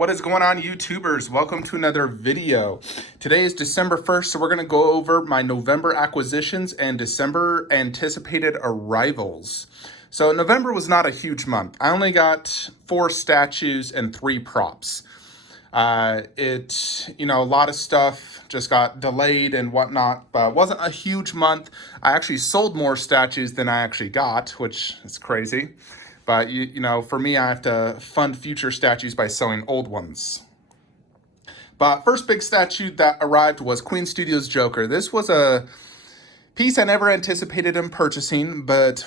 What is going on, YouTubers? Welcome to another video. Today is December 1st, so we're going to go over my November acquisitions and December anticipated arrivals. So November was not a huge month. I only got 4 statues and 3 props. A lot of stuff just got delayed and whatnot, but it wasn't a huge month. I actually sold more statues than I actually got, which is crazy. But, for me, I have to fund future statues by selling old ones. But first big statue that arrived was Queen Studios Joker. This was a piece I never anticipated in purchasing, but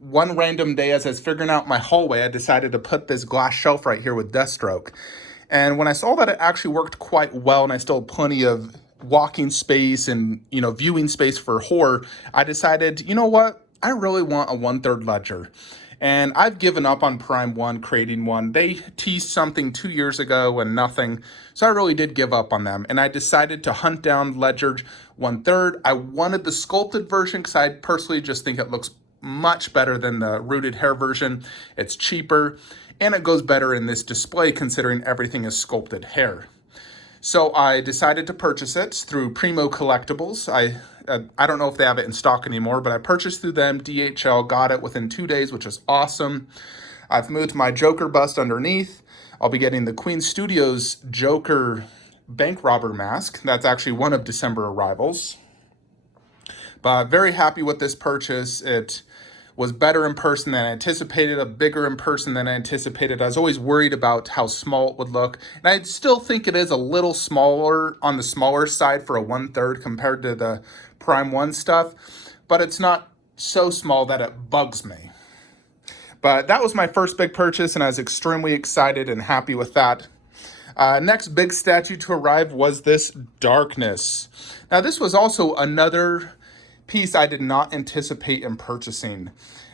one random day as I was figuring out my hallway, I decided to put this glass shelf right here with Deathstroke. And when I saw that it actually worked quite well and I still had plenty of walking space and, viewing space for horror, I decided, you know what? I really want a 1/3 ledger. And I've given up on Prime 1 creating one. They teased something 2 years ago and nothing. So I really did give up on them. And I decided to hunt down Ledger 1/3. I wanted the sculpted version because I personally just think it looks much better than the rooted hair version. It's cheaper and it goes better in this display considering everything is sculpted hair. So I decided to purchase it through Primo Collectibles. I don't know if they have it in stock anymore, but I purchased through them, DHL, got it within 2 days, which is awesome. I've moved my Joker bust underneath. I'll be getting the Queen Studios Joker bank robber mask. That's actually one of December arrivals. But very happy with this purchase. It was better in person than I anticipated, a bigger in person than I anticipated. I was always worried about how small it would look. And I still think it is a little smaller, on the smaller side for a 1/3 compared to the Prime 1 stuff. But it's not so small that it bugs me. But that was my first big purchase, and I was extremely excited and happy with that. Next big statue to arrive was this Darkness. Now this was also another piece I did not anticipate in purchasing.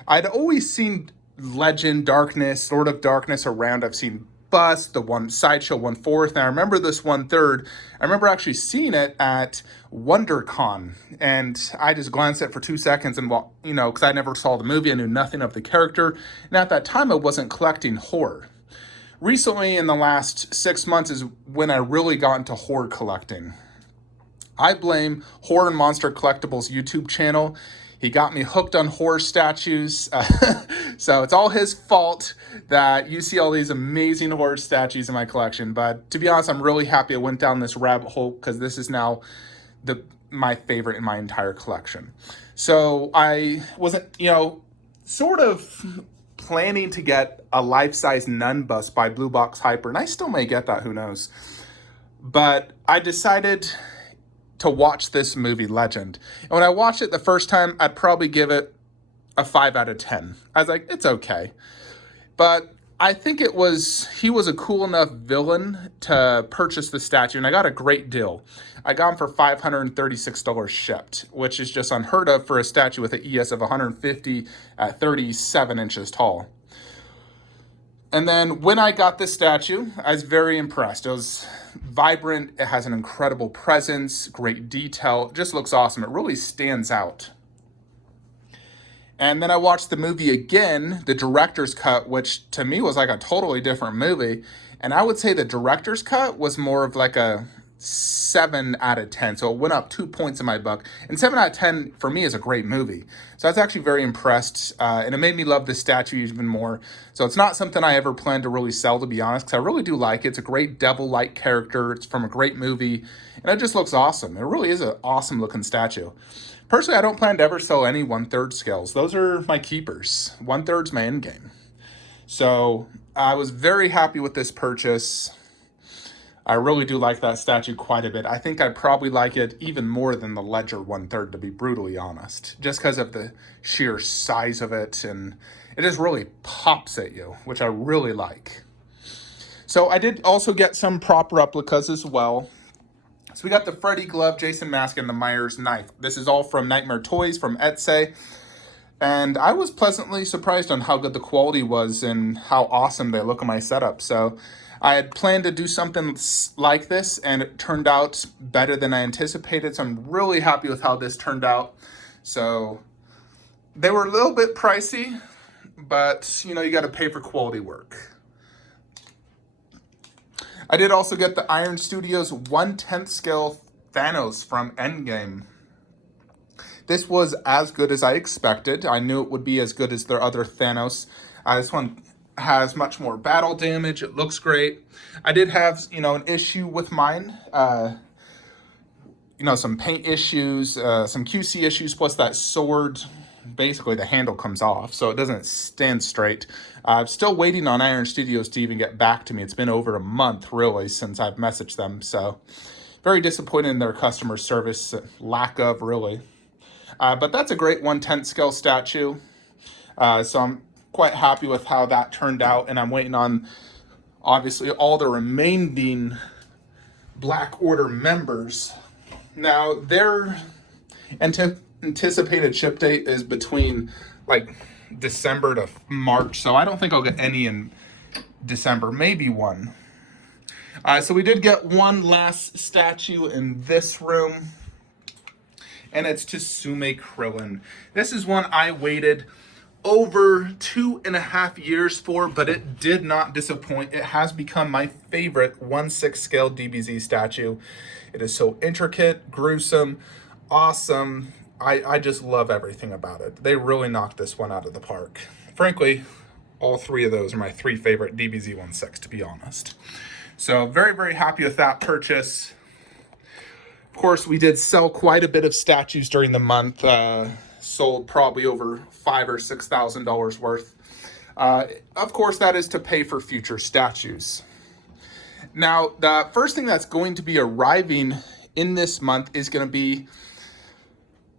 I'd always seen Legend Darkness, Sword of Darkness around. I've seen Bust, the one Sideshow 1/4, and I remember this 1/3. I remember actually seeing it at WonderCon, and I just glanced at it for 2 seconds, and because I never saw the movie, I knew nothing of the character, and at that time I wasn't collecting horror. Recently, in the last 6 months, is when I really got into horror collecting. I blame Horror and Monster Collectibles YouTube channel. He got me hooked on horror statues. So it's all his fault that you see all these amazing horror statues in my collection. But to be honest, I'm really happy I went down this rabbit hole because this is now my favorite in my entire collection. So I wasn't, sort of planning to get a life-size nun bust by Blue Box Hyper. And I still may get that, who knows. But I decided to watch this movie, Legend. And when I watched it the first time, I'd probably give it a 5 out of 10. I was like, it's okay. But I think he was a cool enough villain to purchase the statue, and I got a great deal. I got him for $536 shipped, which is just unheard of for a statue with an ES of 150 at 37 inches tall. And then when I got this statue, I was very impressed. It was vibrant. It has an incredible presence, great detail. It just looks awesome. It really stands out. And then I watched the movie again, the director's cut, which to me was like a totally different movie. And I would say the director's cut was more of like a 7 out of 10. So it went up 2 points in my book. And 7 out of 10 for me is a great movie. So I was actually very impressed. And it made me love this statue even more. So it's not something I ever planned to really sell, to be honest, because I really do like it. It's a great devil-like character. It's from a great movie. And it just looks awesome. It really is an awesome looking statue. Personally, I don't plan to ever sell any 1/3 scales. Those are my keepers. 1/3's my end game. So I was very happy with this purchase. I really do like that statue quite a bit. I think I probably like it even more than the Ledger 1/3, to be brutally honest, just because of the sheer size of it, and it just really pops at you, which I really like. So I did also get some prop replicas as well. So we got the Freddy glove, Jason mask, and the Myers knife. This is all from Nightmare Toys from Etsy. And I was pleasantly surprised on how good the quality was and how awesome they look on my setup. So I had planned to do something like this, and it turned out better than I anticipated. So I'm really happy with how this turned out. So they were a little bit pricey, but you got to pay for quality work. I did also get the Iron Studios 1/10 scale Thanos from Endgame. This was as good as I expected. I knew it would be as good as their other Thanos. This one has much more battle damage. It looks great. I did have, an issue with mine. Some paint issues, some QC issues, plus that sword, basically the handle comes off, so it doesn't stand straight. I'm still waiting on Iron Studios to even get back to me. It's been over a month, really, since I've messaged them, so very disappointed in their customer service, lack of, really. But that's a great 1/10 scale statue, so I'm quite happy with how that turned out, and I'm waiting on, obviously, all the remaining Black Order members. Now, their anticipated ship date is between like December to March, so I don't think I'll get any in December, maybe one. So we did get one last statue in this room, and it's Tsume Krillin. This is one I waited over 2.5 years for, but it did not disappoint. It has become my favorite 1/6 scale DBZ statue. It is so intricate, gruesome, awesome. I just love everything about it. They really knocked this one out of the park. Frankly, all three of those are my three favorite DBZ 1/6, to be honest. So very, very happy with that purchase. Of course, we did sell quite a bit of statues during the month. Sold probably over $5,000 or $6,000 worth. Of course, that is to pay for future statues. Now, the first thing that's going to be arriving in this month is going to be,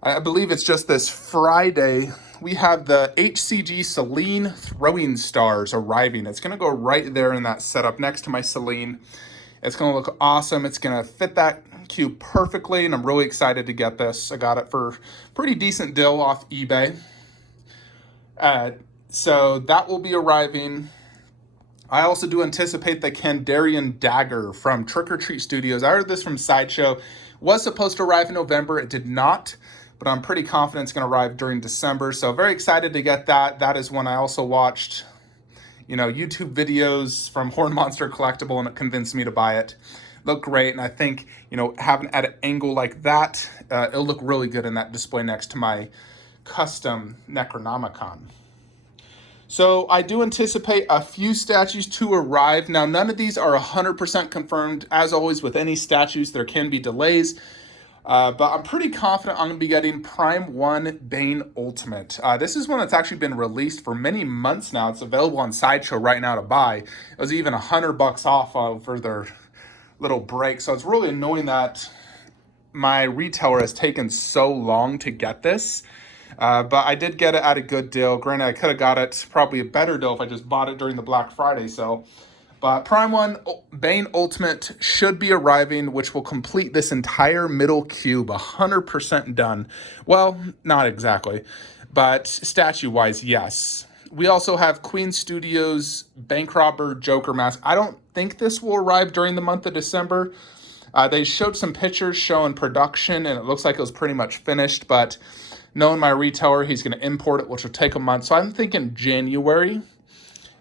I believe it's just this Friday, we have the HCG Celine throwing stars arriving. It's going to go right there in that setup next to my Celine. It's going to look awesome. It's going to fit that cube perfectly, and I'm really excited to get this. I got it for a pretty decent deal off eBay. So that will be arriving. I also do anticipate the Kandarian Dagger from Trick or Treat Studios. I heard this from Sideshow. Was supposed to arrive in November. It did not, but I'm pretty confident it's going to arrive during December. So very excited to get that. That is one I also watched, YouTube videos from Horn Monster Collectible, and it convinced me to buy it. Look great, and I think, having it at an angle like that, it'll look really good in that display next to my custom Necronomicon. So I do anticipate a few statues to arrive. Now, none of these are 100% confirmed. As always, with any statues, there can be delays. But I'm pretty confident I'm going to be getting Prime 1 Bane Ultimate. This is one that's actually been released for many months now. It's available on Sideshow right now to buy. It was even $100 off for their little break. So it's really annoying that my retailer has taken so long to get this. But I did get it at a good deal. Granted, I could have got it probably a better deal if I just bought it during the Black Friday sale. But Prime 1 Bane Ultimate should be arriving, which will complete this entire middle cube, 100% done. Well, not exactly, but statue-wise, yes. We also have Queen Studios Bank Robber Joker Mask. I don't think this will arrive during the month of December. They showed some pictures showing production, and it looks like it was pretty much finished, but knowing my retailer, he's going to import it, which will take a month. So I'm thinking January.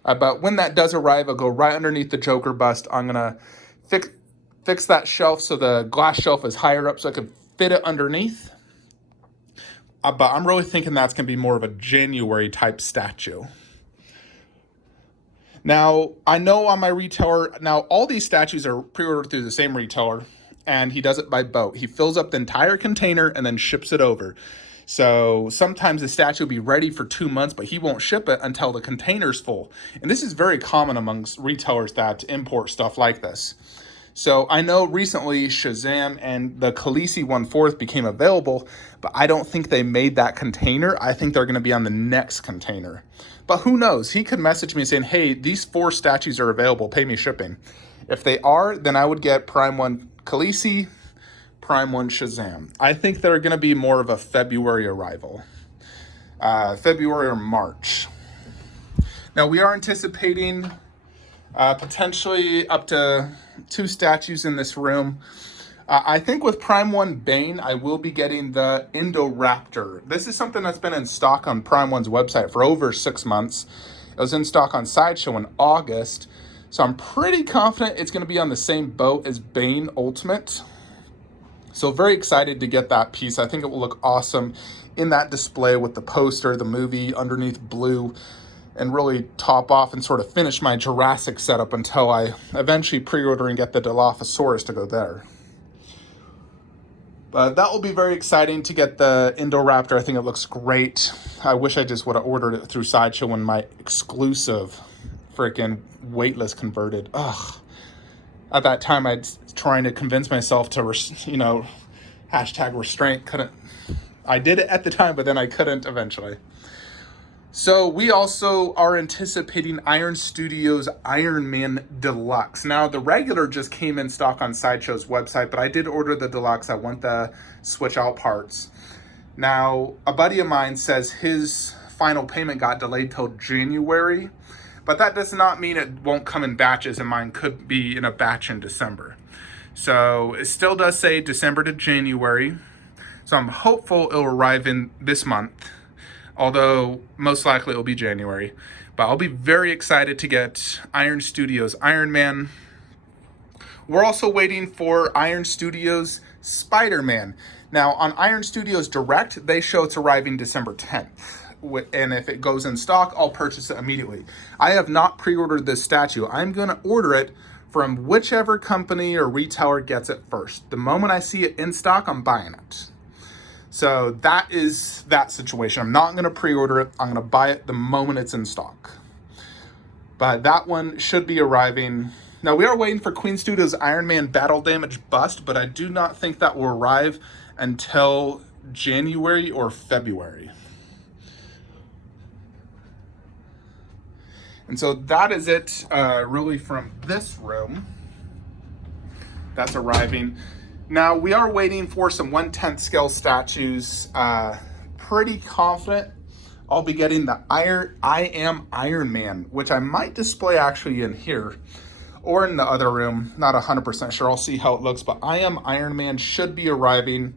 But when that does arrive, I'll go right underneath the Joker bust. I'm going to fix that shelf so the glass shelf is higher up so I can fit it underneath. But I'm really thinking that's going to be more of a January type statue. Now, I know on my retailer, now all these statues are pre-ordered through the same retailer, and he does it by boat. He fills up the entire container and then ships it over. So sometimes the statue will be ready for 2 months, but he won't ship it until the container's full. And this is very common amongst retailers that import stuff like this. So I know recently Shazam and the Khaleesi 1/4 became available, but I don't think they made that container. I think they're going to be on the next container. But who knows? He could message me saying, hey, these 4 statues are available, pay me shipping. If they are, then I would get Prime 1 Khaleesi, Prime 1 Shazam. I think they're going to be more of a February arrival. February or March. Now, we are anticipating potentially up to 2 statues in this room. I think with Prime 1 Bane, I will be getting the Indoraptor. This is something that's been in stock on Prime 1's website for over 6 months. It was in stock on Sideshow in August. So I'm pretty confident it's going to be on the same boat as Bane Ultimate. So very excited to get that piece. I think it will look awesome in that display with the poster, the movie underneath blue, and really top off and sort of finish my Jurassic setup until I eventually pre-order and get the Dilophosaurus to go there. But that will be very exciting to get the Indoraptor. I think it looks great. I wish I just would have ordered it through Sideshow when my exclusive freaking waitlist converted. Ugh. At that time, I was trying to convince myself to, hashtag restraint. Couldn't. I did it at the time, but then I couldn't eventually. So we also are anticipating Iron Studios Iron Man Deluxe. Now, the regular just came in stock on Sideshow's website, but I did order the Deluxe. I want the switch out parts. Now, a buddy of mine says his final payment got delayed till January, but that does not mean it won't come in batches, and mine could be in a batch in December. So it still does say December to January. So I'm hopeful it'll arrive in this month, although most likely it'll be January. But I'll be very excited to get Iron Studios Iron Man. We're also waiting for Iron Studios Spider-Man. Now, on Iron Studios Direct, they show it's arriving December 10th. And if it goes in stock, I'll purchase it immediately. I have not pre-ordered this statue. I'm going to order it from whichever company or retailer gets it first. The moment I see it in stock, I'm buying it. So that is that situation. I'm not going to pre-order it. I'm going to buy it the moment it's in stock. But that one should be arriving. Now, we are waiting for Queen Studios Iron Man Battle Damage Bust, but I do not think that will arrive until January or February. And so that is it really from this room that's arriving. Now, we are waiting for some 1/10 scale statues. Pretty confident I'll be getting the I Am Iron Man, which I might display actually in here or in the other room. Not 100% sure. I'll see how it looks, but I Am Iron Man should be arriving.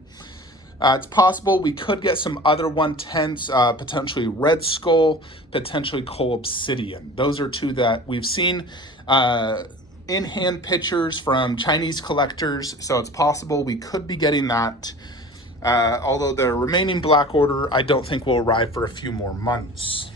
It's possible we could get some other 1/10s, potentially Red Skull, potentially Coal Obsidian. Those are two that we've seen in-hand pictures from Chinese collectors, so it's possible we could be getting that. Although the remaining Black Order, I don't think will arrive for a few more months.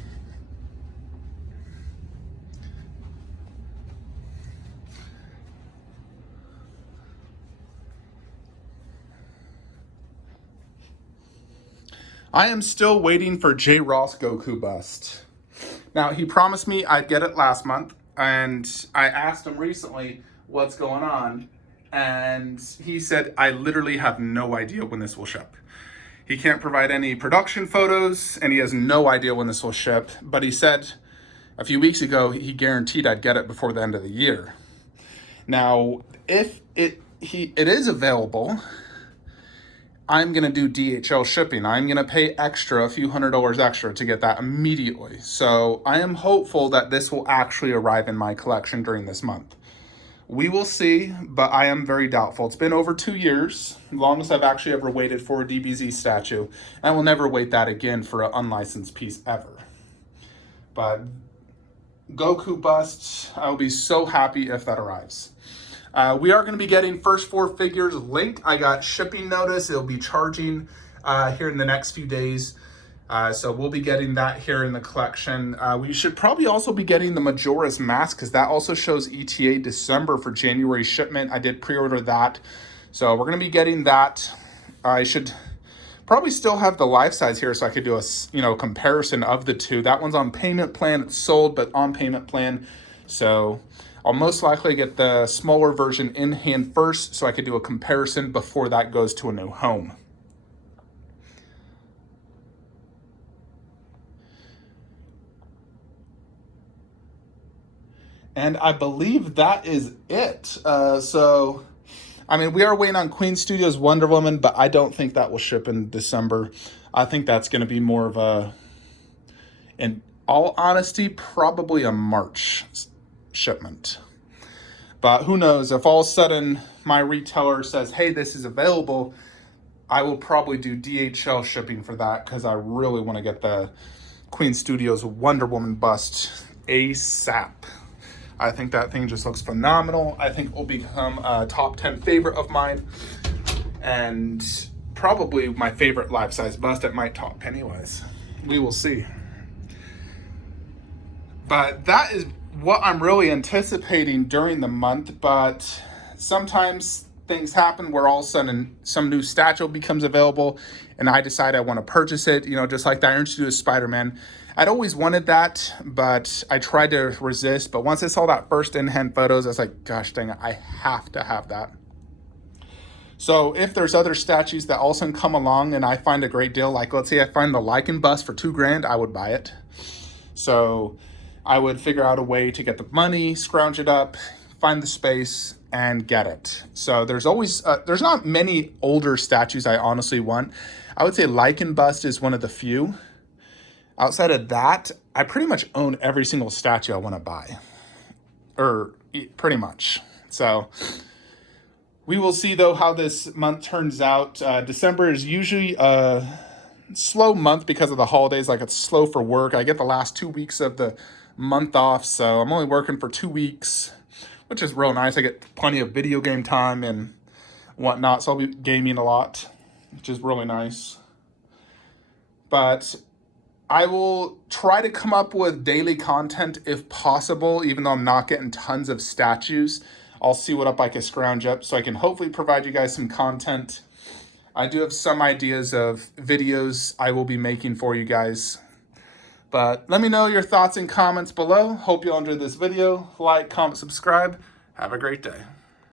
I am still waiting for J. Ross Goku bust. Now, he promised me I'd get it last month, and I asked him recently what's going on, and he said, I literally have no idea when this will ship. He can't provide any production photos, and he has no idea when this will ship, but he said a few weeks ago he guaranteed I'd get it before the end of the year. Now, if it is available, I'm going to do DHL shipping. I'm going to pay extra, a few $100s extra to get that immediately. So I am hopeful that this will actually arrive in my collection during this month. We will see, but I am very doubtful. It's been over 2 years, longest I've actually ever waited for a DBZ statue, and will never wait that again for an unlicensed piece ever. But Goku busts, I'll be so happy if that arrives. We are going to be getting first 4 figures linked. I got shipping notice. It'll be charging here in the next few days. So we'll be getting that here in the collection. We should probably also be getting the Majora's Mask, because that also shows ETA December for January shipment. I did pre-order that. So we're going to be getting that. I should probably still have the life size here so I could do a comparison of the two. That one's on payment plan. It's sold, but on payment plan. So I'll most likely get the smaller version in hand first so I could do a comparison before that goes to a new home. And I believe that is it. We are waiting on Queen Studios Wonder Woman, but I don't think that will ship in December. I think that's going to be more of in all honesty, probably a March shipment. But who knows, if all of a sudden my retailer says, hey, this is available, I will probably do DHL shipping for that, because I really want to get the Queen Studios Wonder Woman bust ASAP. I think that thing just looks phenomenal. I think it will become a top 10 favorite of mine, and probably my favorite life-size bust. It might top Pennywise. We will see. But that is what I'm really anticipating during the month. But sometimes things happen where all of a sudden some new statue becomes available and I decide I want to purchase it, you know, just like that introduced Spider-Man. I'd always wanted that, but I tried to resist. But once I saw that first in-hand photos, I was like, gosh dang it, I have to have that. So if there's other statues that also come along and I find a great deal, like let's say I find the Lycan bust for $2,000, I would buy it. So I would figure out a way to get the money, scrounge it up, find the space, and get it. So there's always, there's not many older statues I honestly want. I would say Lycan bust is one of the few. Outside of that, I pretty much own every single statue I want to buy. Or pretty much. So we will see though how this month turns out. December is usually a slow month because of the holidays. Like it's slow for work. I get the last 2 weeks of the month off, so I'm only working for 2 weeks, which is real nice. I get plenty of video game time and whatnot, so I'll be gaming a lot, which is really nice. But I will try to come up with daily content if possible, even though I'm not getting tons of statues. I'll see what up I can scrounge up so I can hopefully provide you guys some content. I do have some ideas of videos I will be making for you guys. But let me know your thoughts and comments below. Hope you all enjoyed this video. Like, comment, subscribe. Have a great day.